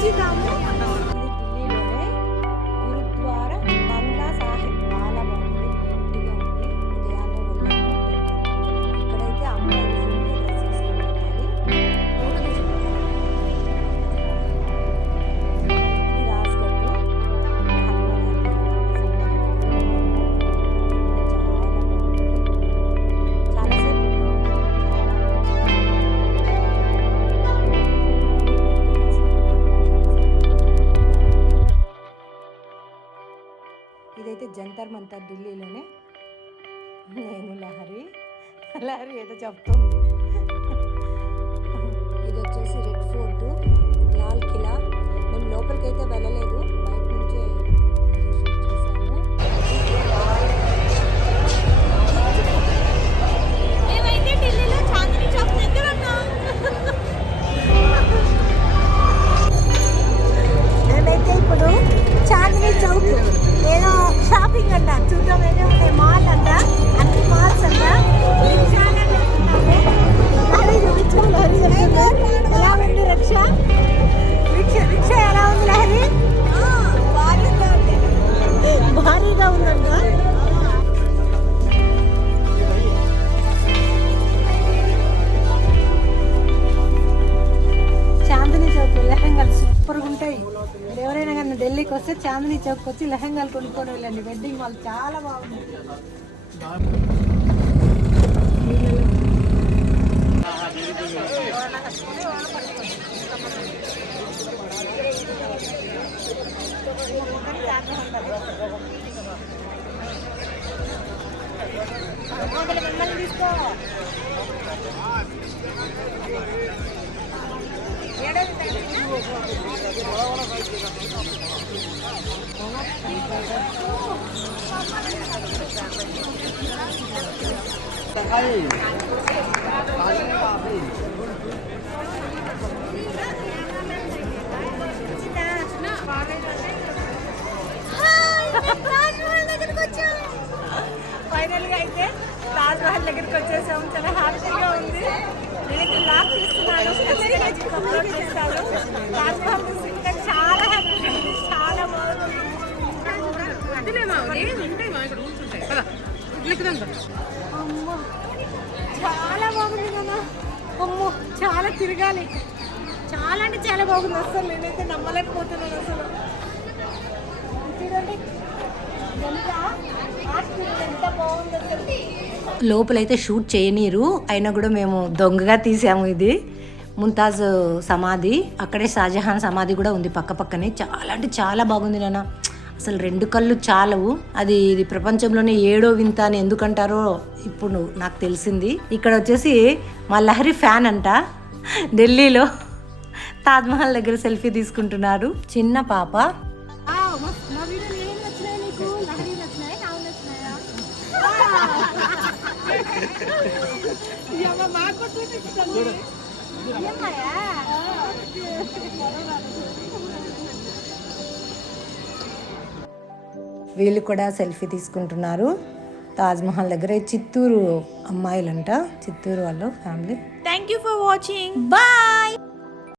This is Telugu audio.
తులసిధాము. ఢిల్లీలోనే గురుద్వారా బంగ్లా సాహిబ్ చాలా బాగుంది, నీట్గా ఉంది. ఉదయాన్నే వెళ్ళాము. ఇక్కడైతే అమ్మాయిలు ఫుల్గా డ్రెస్ చేసుకుని వెళ్ళాలి. ఇది రాస్గట్ చాలాసేపు ఇదైతే జంతర్ మంతర్ ఢిల్లీలోనే. నేను లహరి ఏదో చెప్తుంది. ఇది వచ్చేసి రెడ్ ఫోర్ట్, లాల్ కిలా. మేము లోపలికి అయితే వెళ్ళలేదు, బయట నుంచే షూట్ చేశాము. మేమైతే ఢిల్లీలో చాందినీ చౌక్ దగ్గర ఉన్నాం. మేమైతే ఇప్పుడు చాందినీ చౌక్ ఏదో షాపింగ్ అంట, చూద్దాం ఏదో ఉన్నాయి. మాల్ అంట, అన్ని మాల్స్ అంట. ఎలా ఉంది రిక్షా? రిక్షా ఎలా ఉంది లహరి? భారీగా ఉందంట. చాందినీ చౌక్ లెహంగాలు సూపర్గా ఉంటాయి. ఎవరైనా కానీ ఢిల్లీకి వస్తే చాందినీ చౌక్ వచ్చి లెహంగాలు కొనుక్కొని వెళ్ళండి. వెడ్డింగ్ మాల్ చాలా బాగుంది. తీసుకో ఫైనల్గా అయితే తాజ్ మహల్ దగ్గరికి వచ్చేసాము. చాలా హ్యాపీగా ఉంది. నేనైతే లాక్ తీస్తున్నాను, అప్లోడ్ చేస్తాను. తాజ్ మహల్ చూస్తుంటే చాలా హ్యాపీగా ఉంది, చాలా బాగుంది. అమ్మో చాలా బాగుంది కదా. అమ్మో చాలా తిరగాలి, చాలా అంటే చాలా బాగుంది. అసలు నేనైతే నమ్మలేకపోతున్నాను అసలు. చూడండి ఎంత బాగుంది అసలు. లోపలైతే షూట్ చేయనీరు, అయినా కూడా మేము దొంగగా తీసాము. ఇది ముంతాజ్ సమాధి, అక్కడే షాజహాన్ సమాధి కూడా ఉంది పక్క పక్కనే. చాలా అంటే చాలా బాగుంది నాన్న. అసలు రెండు కళ్ళు చాలవు. ఇది ప్రపంచంలోనే 7వ వింత అని ఎందుకంటారో ఇప్పుడు నాకు తెలిసింది. ఇక్కడ వచ్చేసి మా లహరి ఫ్యాన్ అంట. ఢిల్లీలో తాజ్మహల్ దగ్గర సెల్ఫీ తీసుకుంటున్నారు చిన్న పాప. వీళ్ళు కూడా సెల్ఫీ తీసుకుంటున్నారు తాజ్మహల్ దగ్గర. చిత్తూరు అమ్మాయిలంట, చిత్తూరు వాళ్ళు family. Thank you for watching, bye.